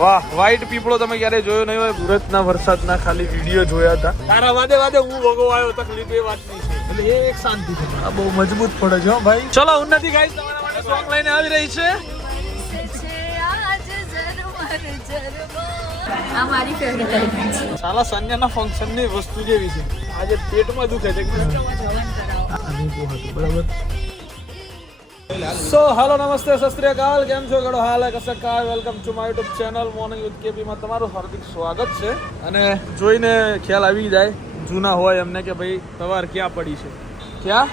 વાહ વ્હાઈટ પીપળો તમે ક્યારે જોયો નહીં હોય? સુરતના વરસાદના ખાલી વીડિયો જોયા હતા. તારા વાદે વાદે હું ભોગવો આવ્યો તકલીફ એ વાત છે. એટલે એ એક શાંતિ છે. આ બહુ મજબૂત પડે છે હો ભાઈ. ચલો ઉન્નતિ ગાઈસ તમારા માટે સોંગ લઈને આવી રહી છે. આ મારી ફેવરેટ આઈટમ સાલા સંજ્ઞાના ફંક્શનની વસ્તુ જેવી છે. આજે પેટમાં દુખે છે. બરાબર? સો હાલો નમસ્તે સસ્ત્રીયકાલ કેમ છો ગડો હાલ કસક કાય welcome to my YouTube channel morning with KP માં તમારું હાર્દિક સ્વાગત છે. અને જોઈને ખ્યાલ આવી જાય જૂના હોય એમને કે ભાઈ સવાર ક્યાં પડી છે? ક્યાં?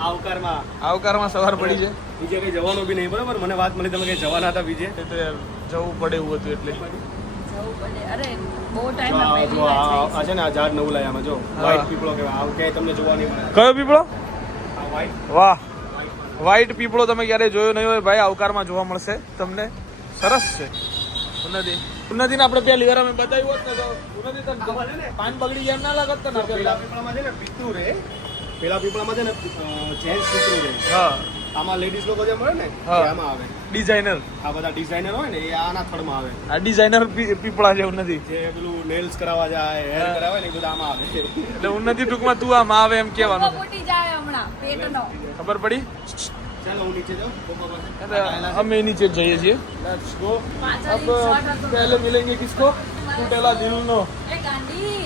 આવકારમાં. આવકારમાં સવાર પડી છે. બીજે કઈ જવાનું બી નહીં બરાબર? મને વાત મળી તમે કઈ જવાના હતા બીજે એ તો યાર જવું પડે એવું હતું એટલે. જવું પડે. અરે બહુ ટાઈમ આ- છે ને આ ઝાડ નવું લાયા જો. વ્હાઈટ પીપળો આવું ક્યાંય તમને જોવા નહીં મળે. કયો પીપળો? આ વ્હાઈટ વાહ. વ્હાઈટ પીપળો તમે ક્યારે જોયો નહીં હોય ભાઈ આવકારમાં જોવા મળશે તમને. સરસ છે. ઉન્નતિ ઉન્નતિને આપણે પહેલી વાર અમે બતાવ્યું હોત ને તો ઉન્નતિ તને પાન બગડી ગયા ના લાગત તને પેલા પીપળામાં છે ને પિત્તું રે. પેલા પીપળામાં છે ને જેન્ટ્સ પિત્તુ રે. હા. આમાં લેડીઝ લોકો જે મળે ને. આમાં આવે. ડિઝાઇનર આ બધા ડિઝાઇનર હોય ને એ આના થડમાં આવે. આ ડિઝાઇનર પીપળા જેવું નથી. જે પેલું નેલ્સ કરાવવા જાય હેર. કરાવે ને એ બધા આમાં આવે. એટલે ઉન્નતિ ટૂંકમાં તું આમાં આવે એમ કહેવાનું ઉભો ફૂટી જાય હમણાં પેટનો ખબર પડી ચાલો હું નીચે જાઉં પપ્પા પાસે. એટલે અમે નીચે જ જઈએ છીએ લેટ્સ ગો પાછળ अब એક shot હતો. पहले मिलेंगे किसको टूटेला दिलनो એ ગાંડી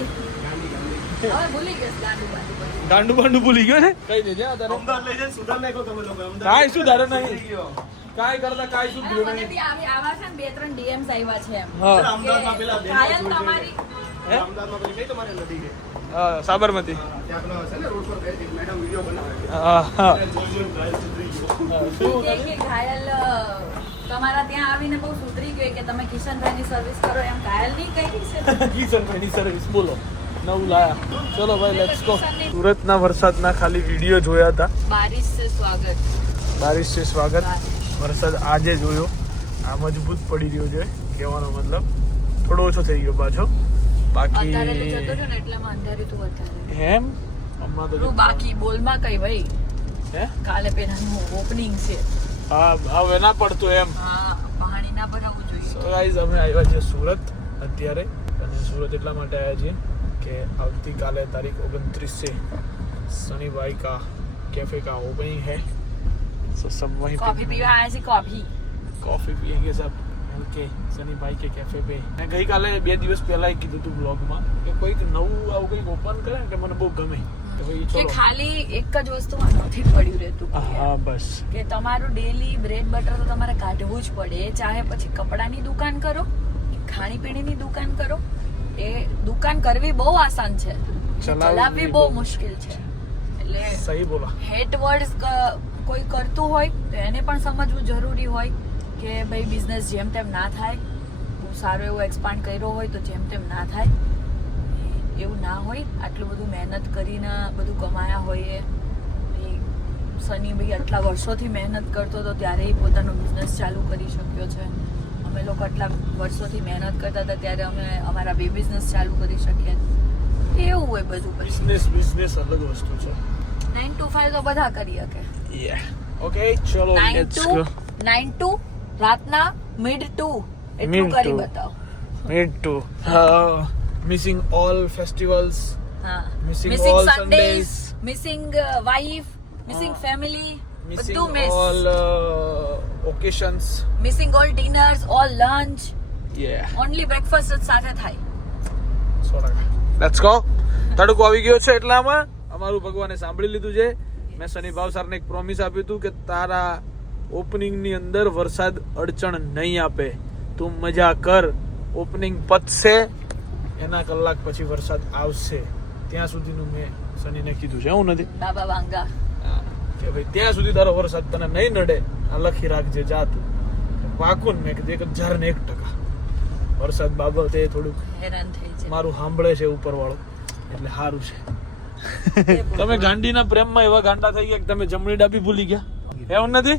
હવે ભૂલી ગઈશ ગાંડી બાજુ બાજુ. ગાંડુ બાંડુ ભૂલી ગયો ને કઈ નહીં જ્યાં તારે અમદાવાદ લઈ જઈને સુધાર નાખો તમે લોકો અમદાવાદ કાંઈ સુધારે નહીં. સુધરી ગયો. કાંઈ કરતા કાંઈ શું અને થયું મને નહીં બી આવી આવા છે ને બે ત્રણ DMs આવ્યા છે એમ હા અમદાવાદમાં પેલા કે બેન કાયમ છોડી તમારી હે? અમદાવાદમાં પેલી કઈ તમારી નદી છે હા, સાબરમતી. તમારા ત્યાં આવીને બહુ સુધરી ગયો કે તમે કિશનભાઈની સર્વિસ કરો એમ ઘાયલ નહીં કહી છે? કિશનભાઈની સર્વિસ બોલો. નવું લાયા. ચલો ભાઈ લેટ્સ ગો સુરતના વરસાદના ખાલી વીડિયો જોયા હતા. બારિશ સે સ્વાગત. બારિશ છે સ્વાગત. વરસાદ આજે જોયો. આ મજબૂત પડી રહ્યો છે. કહેવાનો મતલબ થોડો ઓછો થઈ ગયો પાછો. બાકી અંધારે તો જતો રહ્યો ને એટલામાં અંધારે તું વધારે એમ હમણાં તો તું બાકી બોલમાં કઈ ભાઈ હે કાલે પેલાનું ઓપનિંગ છે હા હવે ના પડતું એમ હા પાણી ના ભરાવવું જોઈએ સો ગાઈઝ અમે આવ્યા છીએ સુરત અત્યારે અને સુરત એટલા માટે આવ્યા છીએ કે આવતીકાલે તારીખ ઓગણત્રીસ છે સની ભાઈ કા कैफे का ओपनिंग है सो सब वहीं કોફી પીવા આવ્યા છે કોફી कॉफी पियेंगे सब ઓકે સનીભાઈ કે કેફે પે. મેં ગઈકાલે બે દિવસ પહેલાં કીધું હતું બ્લોગમાં કે કોઈક નવું આવું કંઈક ઓપન કરે ને કે મને બહુ ગમે. ખાલી એક જ વસ્તુમાં નથી પડ્યું રહેતું બસ. કે તમારું ડેલી બ્રેડ બટર તો તમારે કાઢવું જ પડે. ચાહે પછી કપડાની દુકાન કરો ખાણીપીણીની દુકાન કરો. એ દુકાન કરવી બહુ આસાન છે. ચલાવવી બહુ મુશ્કેલ છે. એટલે સહી બોલા. હેટ વર્ડ્સ કોઈ કરતું હોય તો એને પણ સમજવું જરૂરી હોય. કે ભાઈ બિઝનેસ જેમ તેમ ના થાય બહુ સારો એવો એક્સપાન્ડ કર્યો હોય તો જેમ તેમ ના થાય. એવું ના હોય આટલું બધું મહેનત કરીને બધું કમાયા હોઈએ. એ સની ભાઈ આટલા વર્ષોથી મહેનત કરતો હતો ત્યારે એ પોતાનો બિઝનેસ ચાલુ કરી શક્યો છે. અમે લોકો આટલા વર્ષોથી મહેનત કરતા હતા ત્યારે અમે અમારા બે બિઝનેસ ચાલુ કરી શકીએ. એવું હોય બધું બિઝનેસ બિઝનેસ અલગ વસ્તુ છે. નાઇન ટુ 5 તો બધા કરી શકે. ઓકે ચલો લેટ્સ ગો નાઇન ટુ રાતના મિડ ટુ એટલું Mid કરી બતાવો. Mid to missing all festivals હા. Missing all Sundays missing wife missing family બધું miss all occasions missing all dinners all lunch યા ઓનલી બ્રેકફાસ્ટ જ સાથે થાય. Let's go. તડકો આવી ગયો છે એટલામાં. અમારું ભગવાને સાંભળી લીધું છે. મેં શનિ ભાવ સરને એક પ્રોમિસ આપ્યું હતું કે તારા ઓપનિંગની અંદર વરસાદ અડચણ નહીં આપે. તું મજા કર. ઓપનિંગ પતશે એના કલાક પછી વરસાદ આવશે. ત્યાં સુધીનું મેં શનિને કીધું છે હું નથી? બાબા વાંગા. કે ભાઈ ત્યાં સુધી તારો વરસાદ તને નહીં નડે આ લખી રાખજે જા તું. પાકું મેં કીધું એક હજાર ને એક ટકા. વરસાદ બાબતે થોડુંક હેરાન થઈ છે મારું સાંભળે છે ઉપરવાળો. એટલે સારું છે. તમે ગાંડીના પ્રેમમાં એવા ગાંડા થઈ ગયા કે તમે જમણી ડાબી ભૂલી ગયા? એવું નથી?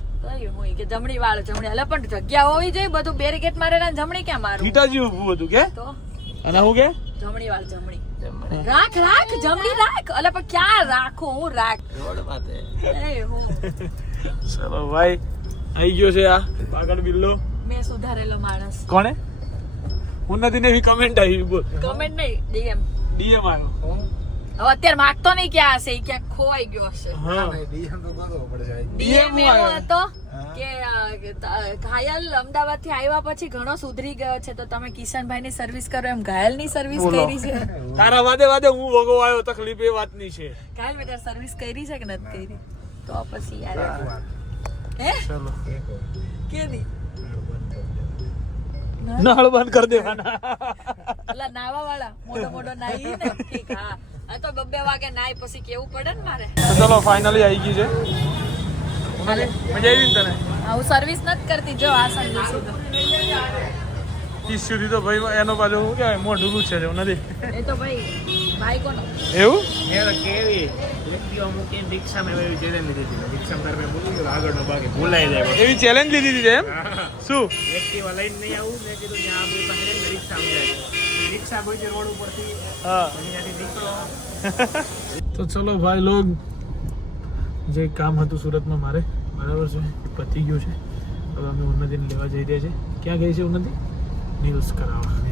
હું કે જમણી વાળ જમણી અલે પણ જગ્યા હોવી જોઈએ બધું બેરીગેટ મારે ને જમણી ક્યાં મારું? ગીતાજી ઊભું હતું કે? તો? અને હું કે? જમણી વાળ જમણી. રાખ રાખ જમણી રાખ. અલે પણ ક્યાં રાખું? હું રાખ. એ હું. ચલો ભાઈ આવી ગયો છે આ પાગળ બિલ્લો. મેં સુધારેલો માણસ. કોણે? ઉન્નતિ ને એવી કમેન્ટ આવી બોલ. કમેન્ટ નહીં ડીએમ ડીએમ આવ્યો. હવે અત્યારે માગતો નહીં ક્યાં હશે એ ક્યાંક ખોવાઈ ગયો હશે. ડીએમ એવો હતો કે ઘાયલ અમદાવાદથી આવ્યા પછી ઘણો સુધરી ગયો છે. તો તમે કિશનભાઈ ની સર્વિસ કરો એમ ઘાયલની સર્વિસ કરી છે? તારા વાદે વાદે હું ભોગવો આવ્યો તકલીફ એ વાતની છે. ઘાયલ બેટા સર્વિસ કરી છે કે નથી કરી? તો પછી યાર. હે? ચલો. કેદી નળ બંધ કરી દેવાના. એટલે નાવા વાળા મોટો મોટો નાઈ ને ઠીક હા. તો બબ્બે વાગે નાઈ પછી કેવું પડે ને મારે? ચલો ફાઇનલી આવી ગઈ છે. મજા આવી તને? હું સર્વિસ નથી કરતી જો આ સમજો સીધો. સુધી તો ભાઈ એનો પાછો શું કહેવાય મોઢું છે જો નથી. એ તો ભાઈ ભાઈ કોનો? એવું? મેં તો કેવી? વ્યક્તિઓ મૂકીને રિક્ષામાં એવી ચેલેન્જ લીધી હતી. રિક્ષામાં મેં બોલી કે આગળનો ભાગ ભૂલાઈ જાય. એવી ચેલેન્જ લીધી હતી એમ શું? એક્ટિવા લઈને નહીં આવું મેં કીધું પાસે રિક્ષામાં જાય રિક્ષા કોઈ રોડ ઉપરથી હા. અહીંયાથી નીકળો. તો ચલો ભાઈ લોગ જે કામ હતું સુરતમાં મારે બરાબર છે પતી ગયું છે. હવે અમે ઉન્નતિને લેવા જઈ રહ્યા છે ક્યાં ગઈ છે ઉન્નતિ? ન્યૂઝ કરાવવા.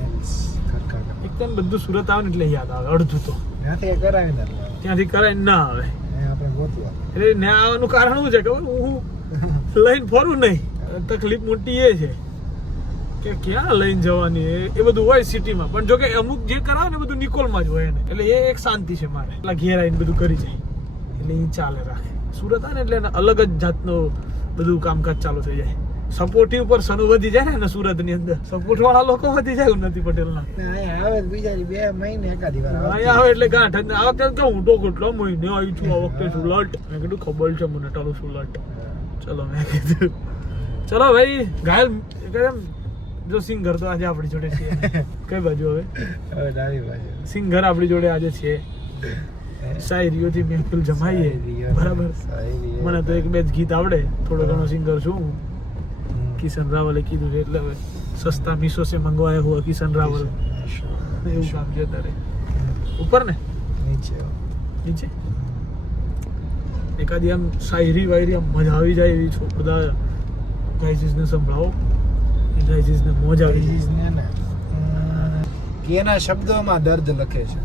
એકદમ બધું સુરત આવે ને એટલે યાદ આવે અડધું તો. ત્યાંથી કરાવી ને ત્યાંથી કરાવી ના આવે. એટલે ત્યાં આવવાનું કારણ શું છે ખબર? હું લઈને ફરું નહીં. તકલીફ મોટી એ છે કે ક્યાં લઈને જવાની એ? બધું હોય સિટીમાં. પણ જોકે અમુક જે કરાવે ને બધું નિકોલમાં જ હોય એને. એટલે એ એક શાંતિ છે મારે. એટલે ઘેર આવીને બધું કરી જાય. એટલે એ ચાલે રાખે. સુરત આવે ને એટલે અલગ જ જાતનું બધું કામકાજ ચાલુ થઈ જાય. સપોર્ટિવ પર્સન વધી જાય ને સુરત સુરતની અંદર. સપોર્ટ વાળા લોકો વધી જાય ઉન્નતિ પટેલના. ના આવે બીજા બે મહિને એકાદી વાર અહીંયા આવે એટલે ગાંઠ ને આ વખતે કેવું તો કેટલો મહિને આવી છું આ વખતે સુલટ મેં કીધું ખબર છે મને ટાળું સુલટ ચલો મેં કીધું. ચલો ભાઈ ઘાયલ કેમ જો સિંગર તો આજે આપણી જોડે છે. કઈ બાજુ હવે? હવે ડાબી બાજુ. સિંગર આપણી જોડે આજે છે. શાયરીઓથી મહેફિલ જમાઈએ. બરાબર? મને તો એક બે જ ગીત આવડે. થોડો ઘણો સિંગર છું હું. કિશન રાવલે કીધું છે એટલે હવે સસ્તા મીશો સે મંગવાયા હુઆ કિશન રાવલ. એવું કામ છે તારે ઉપર ને? નીચે નીચે? એકાદી આમ શાયરી વાયરી આમ મજા આવી જાય એવી છો. બધા ગાયજીસને સંભળાવો. એ ગાઈઝીસને મોજ આવી જાય. ને ને કે એના શબ્દોમાં દર્દ લખે છે.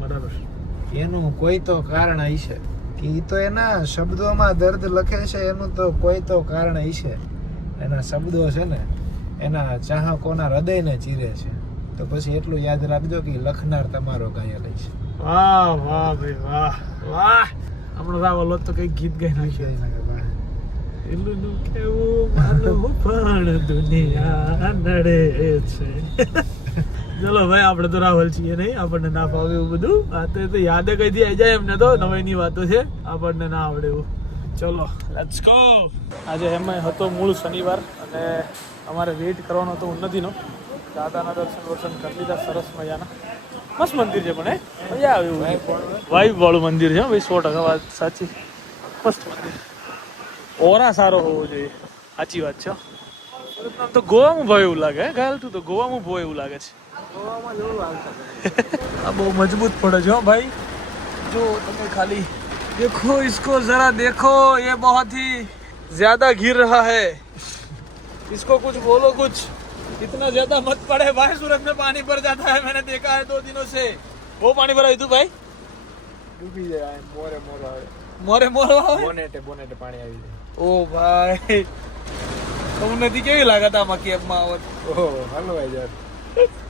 બરાબર. એનું કોઈ તો કારણ હશે. કે એ તો એના શબ્દોમાં દર્દ લખે છે એનું તો કોઈ તો કારણ હશે. એના શબ્દો છે ને, એના ચાહકોના હૃદયને ચીરે છે. તો પછી એટલું યાદ રાખજો કે લખનાર તમારો ગાયલ છે. વાહ વાહ ભાઈ, વાહ વાહ. હમણાં રાવ લો તો કઈ ગીત ગાઈ નાખ્યું. એટલું નું કેવું? માનું પણ દુનિયા નડે છે. ચલો ભાઈ, આપણે તો રાહુલ છીએ નહીં. આપણને ના ફાવે એવું બધું. આ તો યાદ કઈ આવી જાય એમને તો, નવાઈની વાતો છે. આપણને ના આવડે એવું. ચલો લેટ્સ ગો આજે એમાં હતો મૂળ શનિવાર અને અમારે વેઇટ કરવાનો હતો ઉન્નતિનો. દાદાના દર્શન વર્શન કરી લીધા સરસ મજાના. મસ્ત મંદિર છે પણ મજા આવ્યું વાઇબ વાળું મંદિર. છે ભાઈ સો ટકા વાત સાચી. મસ્ત મંદિર. ઓરા સારો હોવો જોઈએ. સાચી વાત છે તો ગોવામાં ભાવ એવું લાગે ગાયલ? તું તો ગોવામાં ભાવ એવું લાગે છે. આ બહુ મજબૂત પડે છે હો ભાઈ. જો તમે ખાલી देखो इसको जरा देखो ये बहुत ही ज्यादा गिर रहा है इसको कुछ बोलो कुछ इतना ज्यादा मत पड़े भाई सूरत में पानी भर जाता है मैंने देखा है दो दिनों से वो पानी भरा तू भाई ડૂબી જાય મોરે મોરો આવે મોરે મોરો આવે બોનેટે બોનેટે પાણી આવી જાય ઓ ભાઈ તમને તી કેવી લાગત આમાં કેબમાં આવત ઓહો હલવાઈ જાય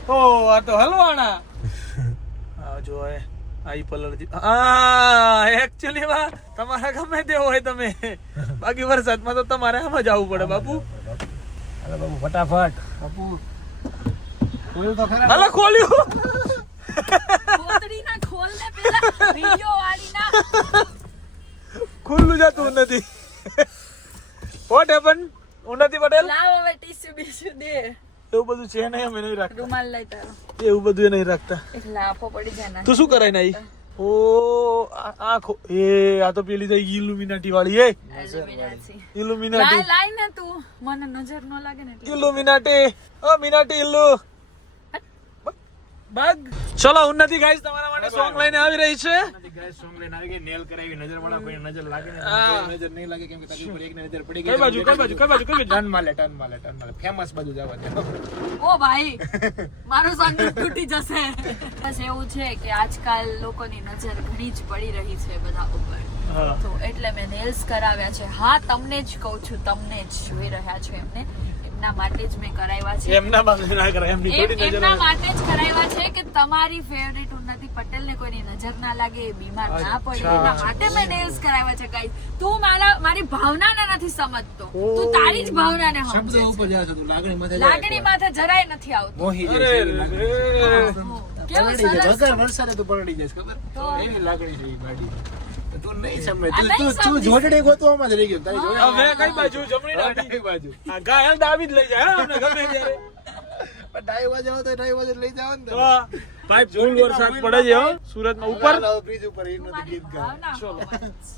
ઓ આ તો હલવાણા આ જો એ આઈ પલળજી. આ એકચ્યુઅલી માં તમારા ગમે તે હોય તમે. બાકી વરસાદમાં તો તમારે આમ જ આવવું પડે બાપુ. અરે ફટાફટ. બાપુ. ખોલ તો ખરા? હાલો ખોલ્યું. કોતરી ના પેલા વિડિયો વાળી ખુલ્લું જતું નથી. વોટ હેપન ઉન્નતિ પટેલ. લાવ હવે ટીસ્યુ બીસ્યુ દે. એવું બધું છે નહીં અમે નહીં રાખતા. રૂમાલ લઈ તારો. એવું બધું એ નહીં રાખતા. એટલે લાફો પડી જાય ના. તું શું કરાય નહીં ઓ આ- આ એ આ તો પેલી થઈ ઇલ્યુમિનાટી વાળી એ. ઇલ્યુમિનાટી લાય લાય ને તું. મને નજર ન લાગે ને ઇલ્યુમિનાટી ઓ મિનાટી ઇલ્લુ બાગ. ચલો ઉન્નતિ ગાઈસ તમારા માટે સોંગ લઈને આવી રહી છે. ગાઈસ સોંગ લઈને આવી ગઈ નેલ કરાવી નજર વાળા કોઈ નજર લાગે ને નજર નહીં લાગે કેમ કે તારી ઉપર એકને નજર પડી કઈ બાજુ કઈ બાજુ કઈ બાજુ કઈ બાજુ? ટર્ન માલે ટર્ન માલે ટર્ન માલે. ફેમસ બાજુ જવા દે. ઓ ભાઈ મારું સંગીત તૂટી જશે. બસ એવું છે કે આજકાલ લોકોની નજર ઘણી જ પડી રહી છે બધા ઉપર. તો એટલે મેં નેલ્સ કરાવ્યા છે. હા તમને જ કહું છું તમને જ જોઈ રહ્યા છો એમને. એમના માટે જ મેં કરાવ્યા છે. એમના માટે ના કરાય એમની થોડી નજર એમના માટે જ કરાવ્યા છે કે તમારી ફેવરેટ ઉન્નતિ પટેલ ને કોઈની નજર ના લાગે એ બીમાર ના પડે. એના માટે મેં નેલ્સ કરાવ્યા છે ગાઈસ તું મારા મારી ભાવનાને નથી સમજતો. તું તારી જ ભાવનાને શબ્દ સમજે ઉપર છે. લાગણી માથે લાગણી માથે જરાય નથી આવતું. મોહી જાય કેવું સરસ. વગર વરસાદે તો પડી જઈશ ખબર? એની લાગણી છે ઈ ગાડી. તો તું નહીં સમજે તું તું તું ગોતવામાં જ રહી ગયો. તારી જોડે હવે કઈ બાજુ? જમણી ડાબી ડાબી બાજુ. આ ગાયલ ડાબી જ લઈ જાય અમને ગમે ત્યારે. પણ ડાબી આવો તો ડાબી બાજુ લઈ જાવ ને ભાઈ ફૂલ વરસાદ પડે છે હો. સુરતમાં ઉપર? બ્રિજ ઉપર ઈ નથી ગીત ગાય. ભાવના.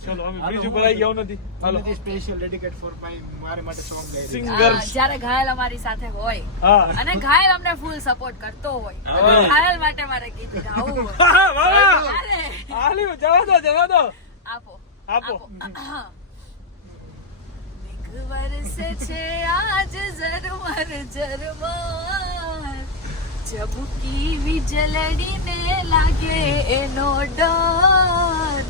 ચલો. અમે બ્રિજ ઉપર આવી ગયો નથી. હાલો. સ્પેશિયલ ડેડિકેટ ફોર માય મારે માટે સોંગ ગાઈ સિંગર જ્યારે ઘાયલ અમારી સાથે હોય અને ઘાયલ અમને ફૂલ સપોર્ટ કરતો હોય ઘાયલ માટે મારે ગીત ગાવું વાહ. જવા દો જવા દો. આપો. આપો. વરસે છે આજ ઝરમર ઝરમર. ચબુકી વીજળીને લાગે એનો ડર.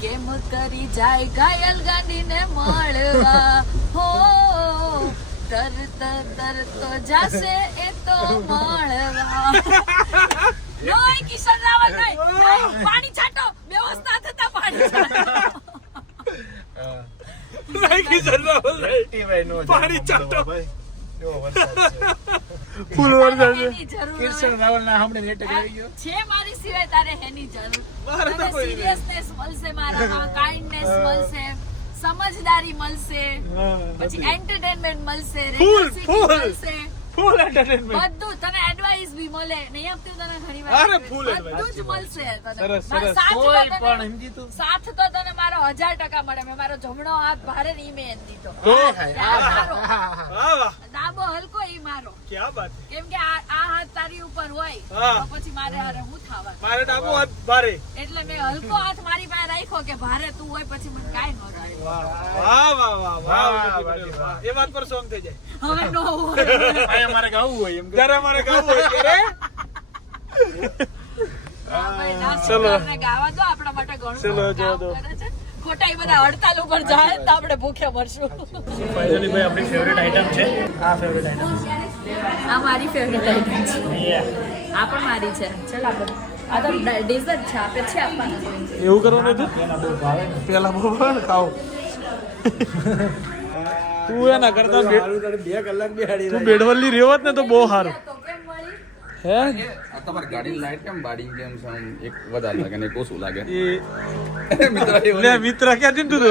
કેમ કરી જાય ઘાયલ ગાંધીને મળવા? હો તરત તરત જાશે એ તો મળવા. નહીં કિશન રાવલ નહીં પાણી છાંટો. નો પાણી ચાટો. ભાઈ. ફૂલ વરસાદ છે. રાવલ ના એટેક આવી ગયો. છે મારી સિવાય તારે હેની જરૂર. મારે તો કોઈ સિરિયસનેસ મળશે મારામાં કાઇન્ડનેસ મળશે સમજદારી મળશે પછી એન્ટરટેનમેન્ટ મળશે ફૂલ. મળશે. ફૂલ entertainment. બધું એડવાઇસ બી મળે. નહીં આપતી તને ઘણી વાર અરે, ફૂલ બધું જ મળશે તને. સરસ, સરસ. સાથ તો કોઈ પણ સમજી તું. સાથ તો તને મારો 1000% મળે. મે મારો જમણો હાથ ભારે ની મે દીધો. તો? ત્યાં મારો. વાહ, વાહ. ડાબો હલકો ઈ મારો. ક્યાં વાત કેમ કે આ હાથ તારી ઉપર હોય તો પછી મારે અરે હું થાવા મારે ડાબો હાથ ભારે. એટલે મેં હલકો હાથ મારી પાસે રાખ્યો કે ભારે તું હોય પછી મને કાઈ ન થાય વાહ વાહ વાહ. વાહ વાહ. એ વાત પર સોંગ થઈ જાય. હવે નો હોય. અમારે ગાવું હોય એમ કે. જ્યારે અમારે ગાવું હોય ત્યારે ચલો. ગાવા દો આપણા માટે ઘણું ચલો, જવા દો. ખોટા બધા હડતાલ ઉપર જાય તો આપણે ભૂખ્યા મરશું. ફાઇનલી ભાઈ આપણી ફેવરેટ આઈટમ છે? આ ફેવરેટ આઈટમ આ મારી ફેવરેટ આઈટમ છે. છે આ પણ મારી છે. ચલ આપણે. આ તો ડેઝર્ટ છે આપે છે આપવાના. એવું કરવું નથી? પેલા બહુ ખાઓ. તું એના કરતા બે બે કલાક બેહાડી તું બેડવલ્લી રેવત ને તો બહુ સારું હે આ તમારી ગાડીની લાઈટ કેમ બાડી કેમ છે આમ એક વધારે લાગે ને એક ઓછું લાગે એ મિત્ર એવું લે મિત્ર ક્યાં ચિંતુ તો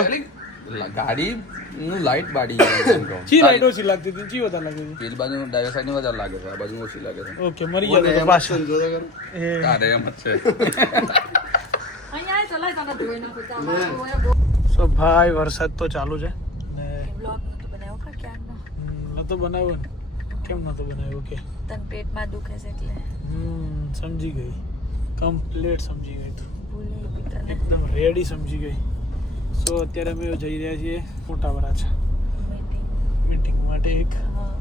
લા- ગાડી નું લાઈટ બાડી છે એમ કહું. ચી લાઈટ ઓછી લાગતી હતી ચી વધારે લાગે પેલી બાજુ ડાબી સાઈડ વધારે લાગે છે આ બાજુ ઓછી લાગે છે ઓકે મરી ગયા તો પાછળ એ તારે એમ જ છે અહીંયા આય તો લાય તને ધોઈ નાખું તો આમાં ધોએ બહુ સો ભાઈ વરસાદ તો ચાલુ છે ને બ્લોગ નતો બનાવ્યો કા ક્યારનો હમ, નતો બનાવ્યો ને કેમ નતો બનાવ્યો કે તને પેટમાં દુખે છે એટલે હમ સમજી ગઈ કમ્પ્લીટ સમજી ગઈ તું ભૂલી ગઈ તને એકદમ રેડી સમજી ગઈ સો અત્યારે અમે જઈ રહ્યા છીએ મોટા વરાછા મીટિંગ મીટિંગ માટે એક હા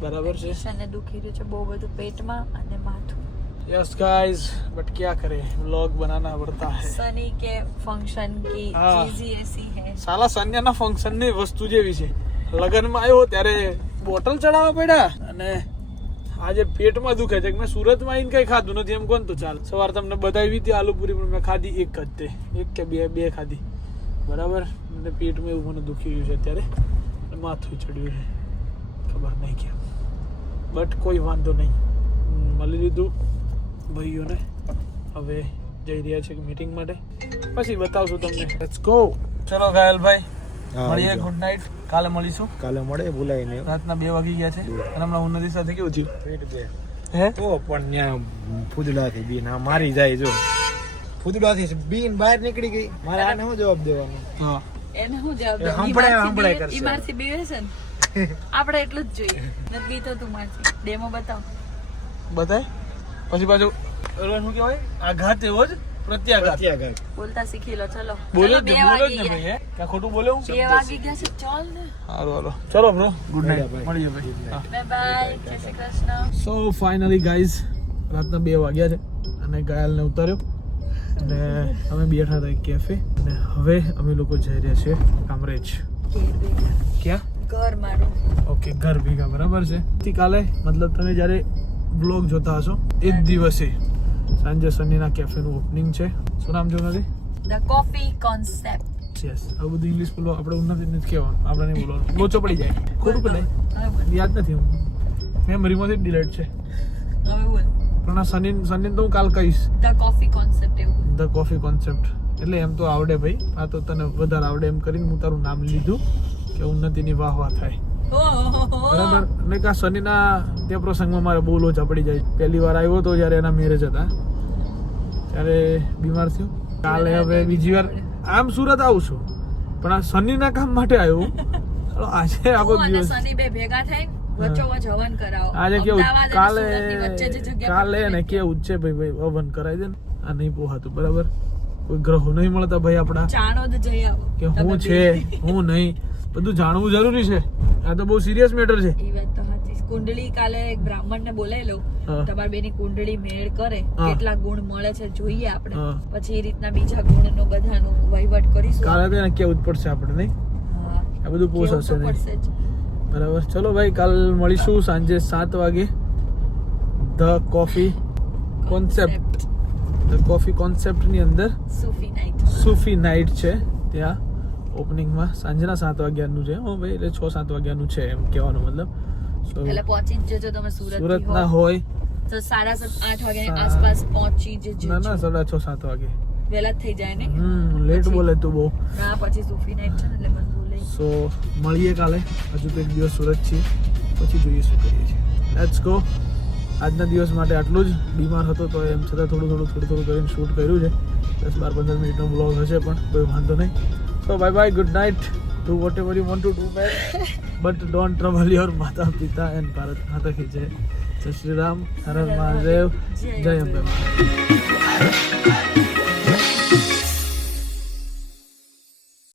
બરાબર છે કિશનને દુખી રહ્યું છે બહુ બધું પેટમાં અને માથું यस गाइस बट क्या करें व्लॉग बनाना पड़ता है सनी के फंक्शन की हाँ। चीज ही ऐसी है સાલા સંન્યાના ફંક્શન ની વસ્તુ જેવી છે લગ્નમાં આવ્યો ત્યારે બોટલ ચડાવવા પડ્યા અને આજે પેટમાં દુખે છે કે મેં સુરતમાં આવીને કઈ ખાધું નથી, એમ કોણ તો ચાલ. સવાર તમને બતાવી હતી આલુપુરી પણ મેં ખાધી એક જ તે. એક કે બે બે ખાધી. બરાબર? મને પેટમાં એવું મને દુખી રહ્યું છે અત્યારે. માથું ચડ્યું છે. ખબર નહીં કેમ બટ કોઈ વાંધો નહીં. મળી લીધું ભાઈઓને. હવે જઈ રહ્યા છે મીટિંગ માટે. પછી બતાવશું તમને. લેટ્સ ગો ચલો ઘાયલભાઈ મળીએ ગુડ નાઇટ કાલે મળીશું. કાલે મળે ભૂલાય નહીં. રાતના બે વાગી ગયા છે. અને હમણાં ઉન્નતિ સાથે કેવું થયું? પેટ બે. હે? તો પણ ત્યાં ફૂદડાથી બીન આ મારી જાય જો. ફૂદડાથી બીન બહાર નીકળી ગઈ. મારે આને શું જવાબ દેવાનો? હા. એને શું જવાબ દેવાનો? હંભળાય- હંભળાય કરશે. ઈ મારથી બીવે છે ને? આપણે એટલું જ જોઈએ. નથી બીતો તું મારથી ડેમો બતાવ. બતાય. પછી પાછું શું કહેવાય? આઘાત એવો જ. પ્રત્યાઘાત. બોલતા શીખી લો ચલો. બોલ્યો જ બોલો જ ને ભાઈ હે? ક્યાં ખોટું બોલ્યો હું? બે વાગી ગયા છે ચાલ ને. હાલો હાલો. ચલો બ્રો. ગુડ નાઇટ મળીએ ભાઈ. બાય બાય જય Shri Krishna. So finally guys રાતના બે વાગ્યા છે અને ગાયલને ઉતાર્યો. અને અમે બેઠા હતા એક કેફે અને હવે અમે લોકો જઈ રહ્યા છીએ કામરેજ. ક્યાં? ઘર મારું. ઓકે ઘર ભેગા બરાબર છે. કાલે મતલબ તમે જ્યારે બ્લોગ જોતા હશો એ જ દિવસે સાંજે સન્નીના કેફેનું ઓપનિંગ છે. શું નામ જોયું નથી ધ કોફી કોન્સેપ્ટ યસ આ બધું ઇંગ્લિશ બોલો આપણે ઉન્નતિ નથી કહેવાનું. આપણે નહીં બોલવાનું. લોચો પડી જાય. ખોટું પડે યાદ નથી હું. મેમરીમાંથી ડિલેટ છે. હવે બોલ. પણ આ સની સની તો હું કાલ કહીશ. ધ કોફી કોન્સેપ્ટ એવું. ધ કોફી કોન્સેપ્ટ એટલે એમ તો આવડે ભાઈ. આ તો તને વધારે આવડે એમ કરીને હું તારું નામ લીધું કે ઉન્નતિની વાહ વાહ થાય. બરાબર? મેં કહા શનિના તે પ્રસંગમાં મારે બહુ લોચ પડી જાય. પહેલી વાર આવ્યો તો જ્યારે એના મેરેજ હતા. ત્યારે બીમાર થયો. કાલે હવે બીજી વાર આમ સુરત આવું છું. પણ આ શનિના કામ માટે આવ્યો. આજે આખો દિવસ બે ભેગા આજે કેવું? કાલે કાલે ને કેવું છે ભાઈ? ભાઈ હવન કરાવી દે ને. આ નહીં પોહાતું બરાબર? કોઈ ગ્રહો નહીં મળતા ભાઈ આપણા. કે હું છે? હું નહીં. બધું જાણવું જરૂરી છે. આ તો બહુ સિરિયસ મેટર છે. એ વાત તો સાચી કુંડળી કાલે એક બ્રાહ્મણ ને બોલાવી લઉં તમારી બેની કુંડળી મેળ કરે. કેટલા ગુણ મળે છે જોઈએ આપણે. પછી એ રીતના બીજા ગુણનો બધાનો વહીવટ કરીશું. કાલે તો એને કેવું જ પડશે આપણે નહીં? આ બધું પોસ હશે નહીં? બરાબર. ચલો ભાઈ કાલ મળીશું સાંજે સાત વાગે. The coffee concept. The coffee કોન્સેપ્ટની અંદર સૂફી નાઇટ. સૂફી નાઇટ છે ત્યાં. ઓપનિંગમાં સાંજના સાત વાગ્યાનું છે. હો ભાઈ એટલે છ સાત વાગ્યાનું છે એમ કહેવાનો મતલબ. એટલે પહોંચી જ જજો તમે સુરત સુરતના હોય. તો સાડા સાત આઠ વાગ્યાની આસપાસ પહોંચી જજો. ના ના સાડા છ સાત વાગે. વહેલા થઈ જાય ને? હમ લેટ બોલે તું બહુ. ના પછી સુફી નાઈટ છે એટલે બધું સો મળીએ કાલે. હજુ તો એક દિવસ સુરત છીએ પછી જોઈએ શું કરીએ છીએ. લેટ્સ ગો આજના દિવસ માટે આટલું જ. બીમાર હતો તો એમ છતાં થોડું થોડું થોડું થોડું કરીને શૂટ કર્યું છે. દસ બાર પંદર મિનિટનો બ્લોગ હશે પણ કોઈ વાંધો નહીં. So bye bye, good night. Do whatever you want to do, man. but don't trouble your Mata Pita and Bharat Mata ki jai. Jai Shri Ram, Haran Mahadev, Jai Ambe